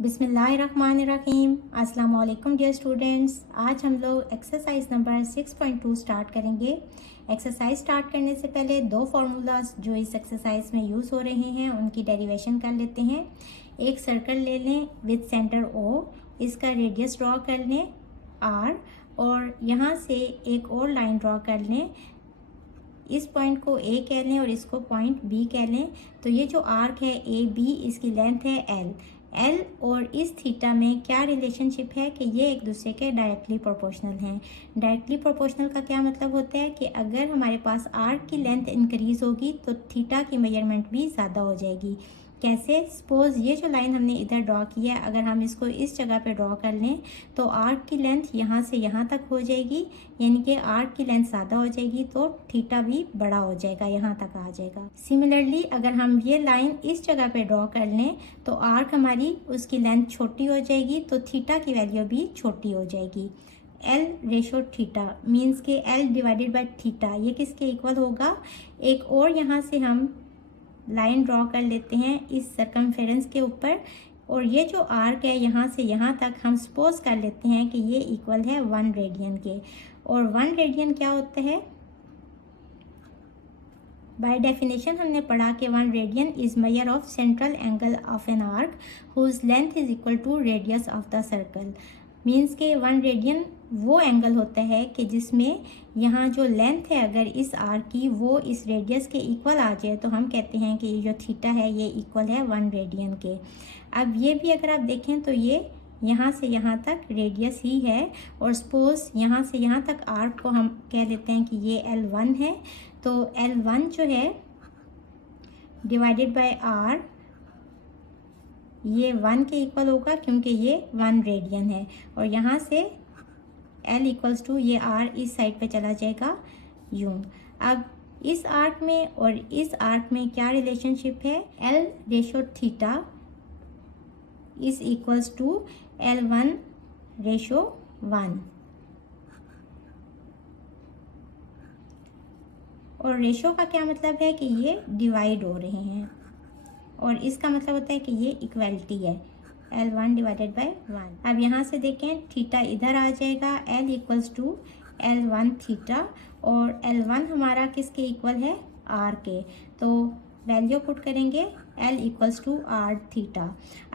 बिस्मिल्लाहिर्रहमानिर्रहीम। अस्सलाम वालेकुम डियर स्टूडेंट्स। आज हम लोग एक्सरसाइज नंबर 6.2 स्टार्ट करेंगे। एक्सरसाइज स्टार्ट करने से पहले दो फार्मूलाज जो इस एक्सरसाइज में यूज़ हो रहे हैं उनकी डेरिवेशन कर लेते हैं। एक सर्कल ले लें विद सेंटर ओ, इसका रेडियस ड्रॉ कर लें आर, और यहाँ से एक और लाइन ड्रॉ कर लें। इस पॉइंट को ए कह लें और इसको पॉइंट बी कह लें। तो ये जो आर्क है ए बी, इसकी लेंथ है एल। एल और इस थीटा में क्या रिलेशनशिप है कि ये एक दूसरे के डायरेक्टली प्रोपोर्शनल हैं। डायरेक्टली प्रोपोर्शनल का क्या मतलब होता है कि अगर हमारे पास आर्क की लेंथ इंक्रीज होगी तो थीटा की मेजरमेंट भी ज़्यादा हो जाएगी। कैसे? सपोज ये जो लाइन हमने इधर ड्रॉ की है, अगर हम इसको इस जगह पे ड्रॉ कर लें तो आर्क की लेंथ यहाँ से यहाँ तक हो जाएगी, यानी कि आर्क की लेंथ ज़्यादा हो जाएगी तो थीटा भी बड़ा हो जाएगा, यहाँ तक आ जाएगा। सिमिलरली अगर हम ये लाइन इस जगह पे ड्रॉ कर लें तो आर्क हमारी उसकी लेंथ छोटी हो जाएगी तो थीटा की वैल्यू भी छोटी हो जाएगी। एल रेशो थीटा मीन्स के एल डिवाइडेड बाय थीटा ये किसके इक्वल होगा? एक और यहाँ से हम लाइन ड्रॉ कर लेते हैं इस सरकमफेरेंस के ऊपर, और ये जो आर्क है यहाँ से यहाँ तक हम सपोज कर लेते हैं कि ये इक्वल है 1 रेडियन के। और 1 रेडियन क्या होता है? बाय डेफिनेशन हमने पढ़ा कि 1 radian is measure of central angle of an arc whose length is equal to radius of the circle. Means के 1 रेडियन वो एंगल होता है कि जिसमें यहाँ जो लेंथ है अगर इस आर्क की वो इस रेडियस के इक्वल आ जाए तो हम कहते हैं कि ये जो थीटा है ये इक्वल है 1 रेडियन के। अब ये भी अगर आप देखें तो ये यहाँ से यहाँ तक रेडियस ही है, और सपोज यहाँ से यहाँ तक आर्क को हम कह लेते हैं कि ये L1 है। तो L1 जो है डिवाइडेड बाय आर ये 1 के इक्वल होगा क्योंकि ये 1 रेडियन है, और यहाँ से L इक्वल्स टू ये R इस साइड पे चला जाएगा यूं। अब इस आर्क में और इस आर्क में क्या रिलेशनशिप है? L ratio theta is equals to L1 ratio 1, और रेशो का क्या मतलब है कि ये डिवाइड हो रहे हैं, और इसका मतलब होता है कि ये इक्वलिटी है L1 डिवाइडेड बाय 1। अब यहाँ से देखें थीटा इधर आ जाएगा, L equals to L1 theta, और L1 हमारा किसके इक्वल है? R के। तो वैल्यू पुट करेंगे L equals to R theta.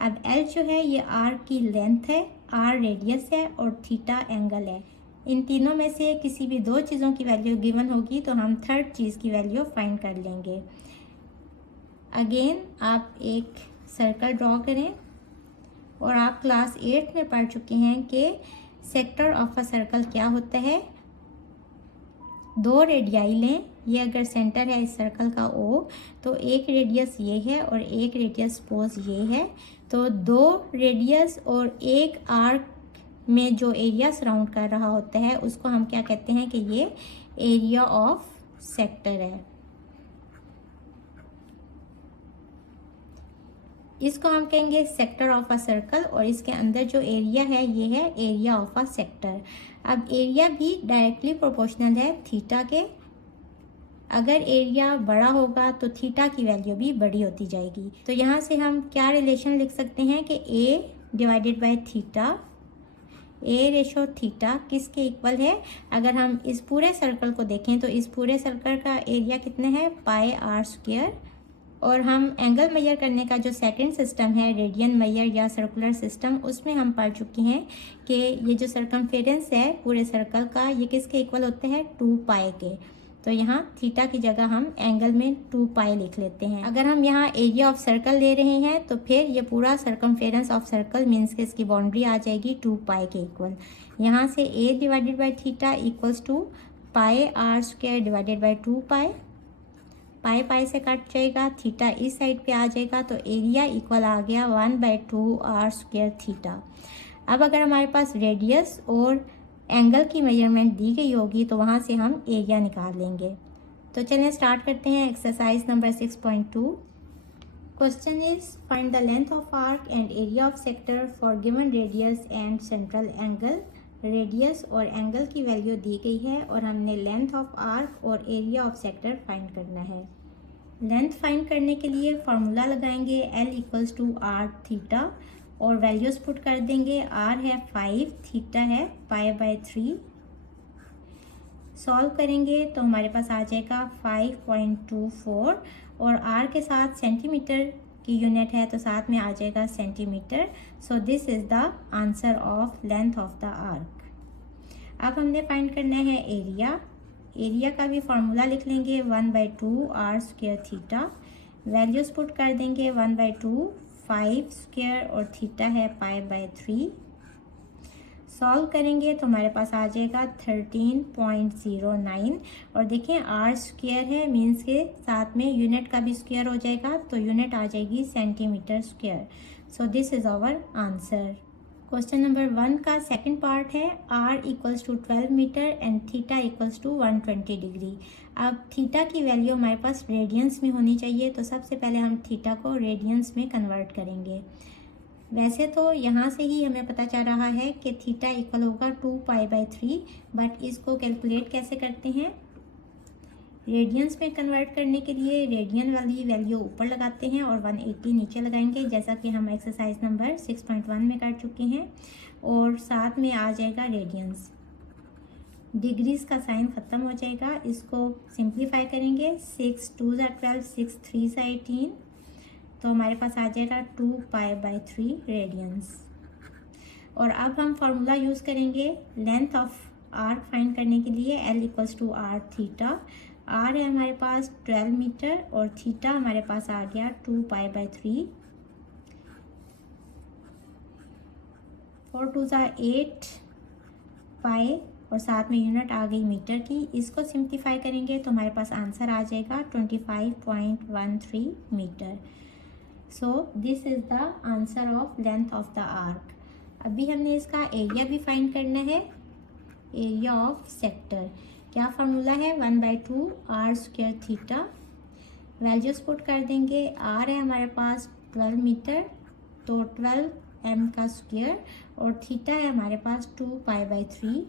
अब L जो है ये R की लेंथ है, R रेडियस है और थीटा एंगल है। इन तीनों में से किसी भी दो चीज़ों की वैल्यू गिवन होगी तो हम थर्ड चीज़ की वैल्यू फाइंड कर लेंगे। अगेन आप एक सर्कल ड्रॉ करें, और आप क्लास 8 में पढ़ चुके हैं कि सेक्टर ऑफ अ सर्कल क्या होता है। दो रेडियाई लें, ये अगर सेंटर है इस सर्कल का O तो एक रेडियस ये है और एक रेडियस सपोज ये है। तो दो रेडियस और एक आर्क में जो एरिया सराउंड कर रहा होता है उसको हम क्या कहते हैं कि ये एरिया ऑफ सेक्टर है। इसको हम कहेंगे सेक्टर ऑफ अ सर्कल, और इसके अंदर जो एरिया है ये है एरिया ऑफ अ सेक्टर। अब एरिया भी डायरेक्टली प्रोपोर्शनल है थीटा के। अगर एरिया बड़ा होगा तो थीटा की वैल्यू भी बड़ी होती जाएगी। तो यहाँ से हम क्या रिलेशन लिख सकते हैं कि A divided by theta, A ratio theta किसके इक्वल है? अगर हम इस पूरे सर्कल को देखें तो इस पूरे सर्कल का एरिया कितना है? पाई आर स्क्वायर। और हम एंगल मेजर करने का जो सेकंड सिस्टम है रेडियन मेजर या सर्कुलर सिस्टम, उसमें हम पढ़ चुके हैं कि ये जो सरकमफेरेंस है पूरे सर्कल का ये किसके इक्वल होते हैं? 2 पाई के। तो यहाँ थीटा की जगह हम एंगल में 2 पाई लिख लेते हैं। अगर हम यहाँ एरिया ऑफ सर्कल ले रहे हैं तो फिर ये पूरा सरकमफेरेंस ऑफ सर्कल मीन्स के इसकी बाउंड्री आ जाएगी 2 पाई के इक्वल। यहाँ से A divided by theta equals to pi R square divided by 2 pi. Pi pi से कट जाएगा, थीटा इस साइड पे आ जाएगा, तो एरिया इक्वल आ गया 1/2 आर स्क्वायर थीटा। अब अगर हमारे पास रेडियस और एंगल की मेजरमेंट दी गई होगी तो वहाँ से हम एरिया निकाल लेंगे। तो चलें स्टार्ट करते हैं exercise number 6.2। Question is find the length of arc and area of sector for given radius and central angle. Radius और एंगल की वैल्यू दी गई है और हमने लेंथ ऑफ आर्क और एरिया ऑफ सेक्टर फाइंड करना है। लेंथ फाइंड करने के लिए फार्मूला लगाएंगे L equals to R theta, और वैल्यूज़ पुट कर देंगे। आर है 5, थीटा है π/3। सॉल्व करेंगे तो हमारे पास आ जाएगा 5.24 और आर के साथ सेंटीमीटर की यूनिट है तो साथ में आ जाएगा centimetre. So this is the answer of length of the arc. अब हमने फाइंड करना है एरिया। एरिया का भी फार्मूला लिख लेंगे 1/2 R square theta. Values put कर देंगे 1/2 5 स्क्वायर और थीटा है π/3। सॉल्व करेंगे तो हमारे पास आ जाएगा 13.09 और देखें आर स्क्वायर है मीन्स के साथ में यूनिट का भी स्क्वायर हो जाएगा तो यूनिट आ जाएगी centimetre square. So this is our answer. Question number 1 का सेकंड पार्ट है r equals to 12 metre and theta equals to 120 degree. अब थीटा की वैल्यू हमारे पास रेडियंस में होनी चाहिए तो सबसे पहले हम थीटा को रेडियंस में कन्वर्ट करेंगे। वैसे तो यहाँ से ही हमें पता चल रहा है कि थीटा इक्वल होगा 2π/3, बट इसको कैलकुलेट कैसे करते हैं? रेडियंस में कन्वर्ट करने के लिए रेडियन वाली वैल्यू ऊपर लगाते हैं और 180 नीचे लगाएंगे, जैसा कि हम एक्सरसाइज नंबर 6.1 में कर चुके हैं। और साथ में आ जाएगा रेडियंस, डिग्रीज का साइन ख़त्म हो जाएगा। इसको सिंप्लीफाई करेंगे, 6 2 12, 6 3 18, तो हमारे पास आ जाएगा 2π/3 रेडियंस। और अब हम फार्मूला यूज़ करेंगे लेंथ ऑफ आर्क फाइंड करने के लिए। L equals to R theta. R है हमारे पास 12 मीटर और थीटा हमारे पास आ गया 2π/3। 4 2 8 पाई और साथ में यूनिट आ गई मीटर की। इसको सिंप्लीफाई करेंगे तो हमारे पास आंसर आ जाएगा 25.13 metre. So this is the answer of length of the arc. अभी हमने इसका एरिया भी फाइंड करना है, एरिया ऑफ सेक्टर। क्या फार्मूला है? 1/2 R square theta. Values put कर देंगे। आर है हमारे पास 12 मीटर तो 12 m का स्क्वायर और थीटा है हमारे पास 2π/3।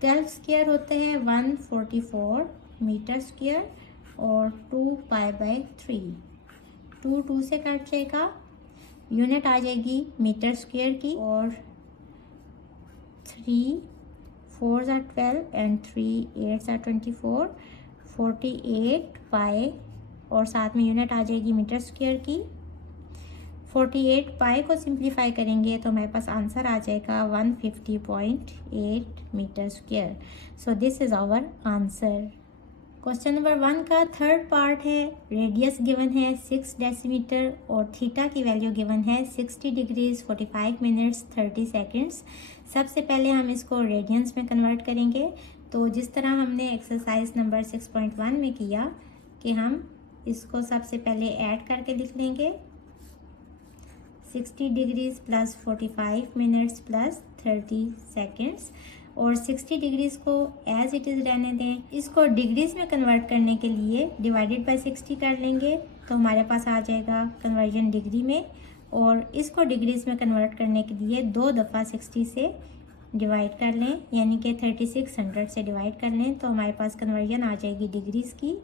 ट्वेल्व स्क्वायर होते हैं 144 मीटर स्क्वायर और 2π/3। 2 2 से कट जाएगा, यूनिट आ जाएगी मीटर स्क्वायर की और 3 4 12 एंड 3 8 24, 48 पाई और साथ में यूनिट आ जाएगी मीटर स्क्वायर की। 48 पाई को सिंप्लीफाई करेंगे तो हमारे पास आंसर आ जाएगा 150.8 metre square. So this is our answer. Question number 1 का थर्ड पार्ट है। रेडियस गिवन है 6 डेसीमीटर और थीटा की वैल्यू गिवन है 60 डिग्रीज 45 मिनट्स 30 सेकेंड्स। सबसे पहले हम इसको रेडियंस में कन्वर्ट करेंगे। तो जिस तरह हमने एक्सरसाइज नंबर 6.1 में किया कि हम इसको सबसे पहले ऐड करके लिख लेंगे, 60 degrees plus 45 minutes plus 30 seconds और 60 डिग्रीज को एज इट इज़ रहने दें। इसको डिग्रीज में कन्वर्ट करने के लिए डिवाइडेड बाय 60 कर लेंगे तो हमारे पास आ जाएगा कन्वर्जन डिग्री में। और इसको डिग्रीज में कन्वर्ट करने के लिए 2 दफ़ा 60 से डिवाइड कर लें, यानी कि 3600 से डिवाइड कर लें तो हमारे पास कन्वर्जन आ जाएगी डिग्रीज की।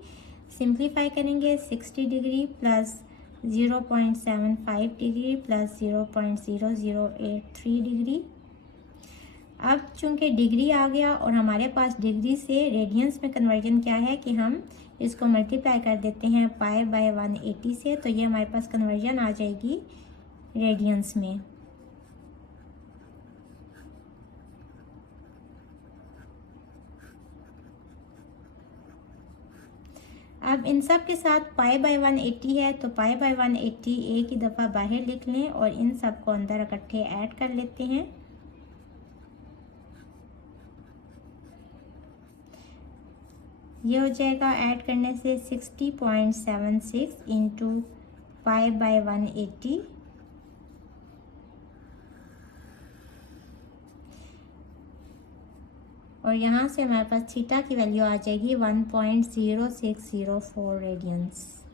सिंप्लीफाई करेंगे, 60 degree plus 0.75 degree plus 0.0083 degree. अब चूंकि डिग्री आ गया और हमारे पास डिग्री से रेडियंस में कन्वर्जन क्या है कि हम इसको मल्टीप्लाई कर देते हैं π/180 से, तो ये हमारे पास कन्वर्जन आ जाएगी रेडियंस में। अब इन सब के साथ π/180 है तो π/180 एक ही दफ़ा बाहर लिख लें और इन सब को अंदर इकट्ठे ऐड कर लेते हैं। ये हो जाएगा ऐड करने से 60.76 इंटू π/180 और यहाँ से हमारे पास थीटा की वैल्यू आ जाएगी 1.0604 रेडियंस।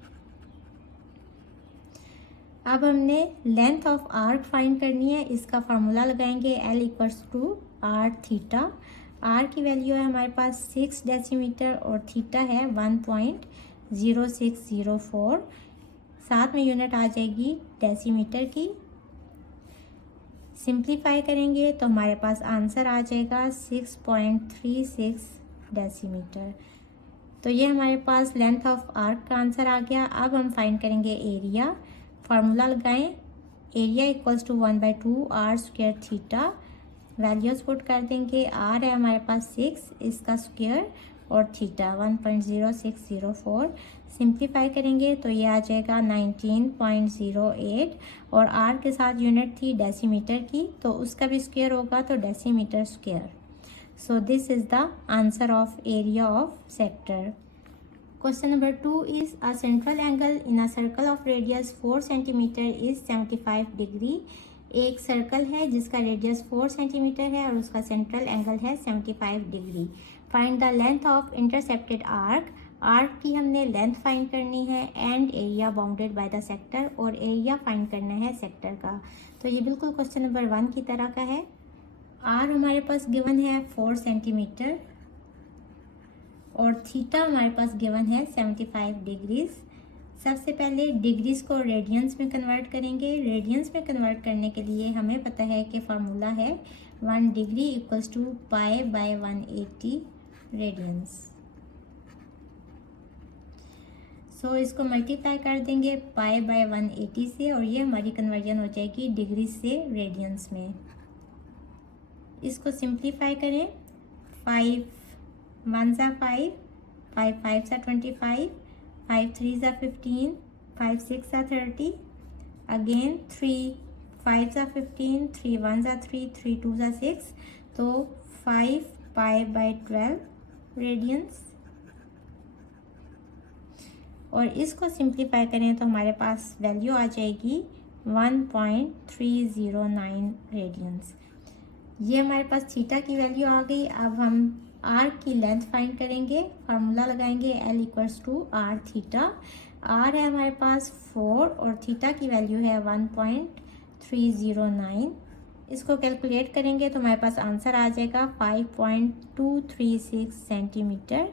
अब हमने लेंथ ऑफ आर्क फाइंड करनी है। इसका फार्मूला लगाएंगे, L equals to R theta. R की वैल्यू है हमारे पास 6 डेसीमीटर और थीटा है 1.06 1.0604, साथ में यूनिट आ जाएगी डेसीमीटर की। सिंप्लीफाई करेंगे तो हमारे पास आंसर आ जाएगा 6.36 डेसीमीटर। तो ये हमारे पास लेंथ ऑफ आर्क का आंसर आ गया। अब हम फाइंड करेंगे एरिया। फार्मूला लगाएं, area equals to 1/2 R square theta. Values put कर देंगे, आर है हमारे पास 6, इसका स्क्वायर, और थीटा 1.0604। सिंप्लीफाई करेंगे तो ये आ जाएगा 19.08, और आर के साथ यूनिट थी डेसीमीटर की, तो उसका भी स्क्वायर होगा तो decimetre square. So this is the answer of area of sector. Question number 2 is a central angle in a circle of radius 4 cm is 75 degree. एक सर्कल है जिसका रेडियस 4 सेंटीमीटर है और उसका सेंट्रल एंगल है 75 degree. Find the length of intercepted arc. Arc की हमने length find करनी है and area bounded by the sector, और एरिया फाइंड करना है सेक्टर का। तो ये बिल्कुल क्वेश्चन नंबर 1 की तरह का है। आर हमारे पास गिवन है 4 सेंटीमीटर और थीटा हमारे पास गिवन है 75 डिग्रीज। सबसे पहले डिग्रीज को रेडियंस में कन्वर्ट करेंगे। रेडियंस में कन्वर्ट करने के लिए हमें पता है कि फार्मूला है 1 degree equals to pi by 180 radians. So इसको मल्टीप्लाई कर देंगे पाई बाय 180 से, और ये हमारी कन्वर्जन हो जाएगी डिग्री से रेडियंस में। इसको सिंप्लीफाई करें, 5 1 ज़ा 5, 5 5 ज़ा 25, 5 3 ज़ा 15, 5 6 ज़ा 30, अगेन 3 5 ज़ा 15, 3 1 ज़ा 3, 3 2 ज़ा 6, तो 5 पाई बाय 12 रेडियंस। और इसको सिंप्लीफाई करें तो हमारे पास वैल्यू आ जाएगी 1.309 रेडियंस। ये हमारे पास थीटा की वैल्यू आ गई। अब हम आर की लेंथ फाइंड करेंगे। फार्मूला लगाएंगे L equals to R theta. R है हमारे पास 4 और थीटा की वैल्यू है 1.309। इसको कैलकुलेट करेंगे तो हमारे पास आंसर आ जाएगा 5.236 सेंटीमीटर,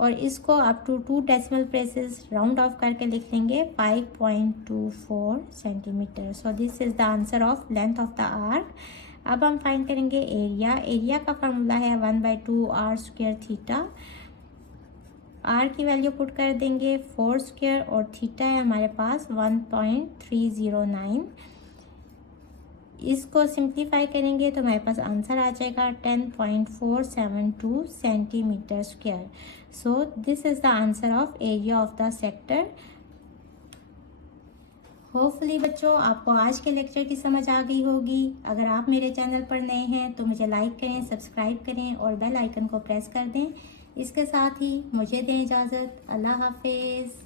और इसको up to 2 decimal places round off करके लिख लेंगे 5.24 centimetre. So this is the answer of length of the arc. अब हम फाइंड करेंगे एरिया। एरिया का फार्मूला है 1/2 आर स्क्वायर थीटा। आर की वैल्यू पुट कर देंगे 4 स्क्वायर, और थीटा है हमारे पास 1.309। इसको सिंप्लीफाई करेंगे तो हमारे पास आंसर आ जाएगा 10.472 centimetre square. So this is the answer of area of the sector. Hopefully बच्चों आपको आज के लेक्चर की समझ आ गई होगी। अगर आप मेरे चैनल पर नए हैं तो मुझे लाइक करें, सब्सक्राइब करें और बेल आइकन को प्रेस कर दें। इसके साथ ही मुझे दें इजाज़त। अल्लाह हाफिज़।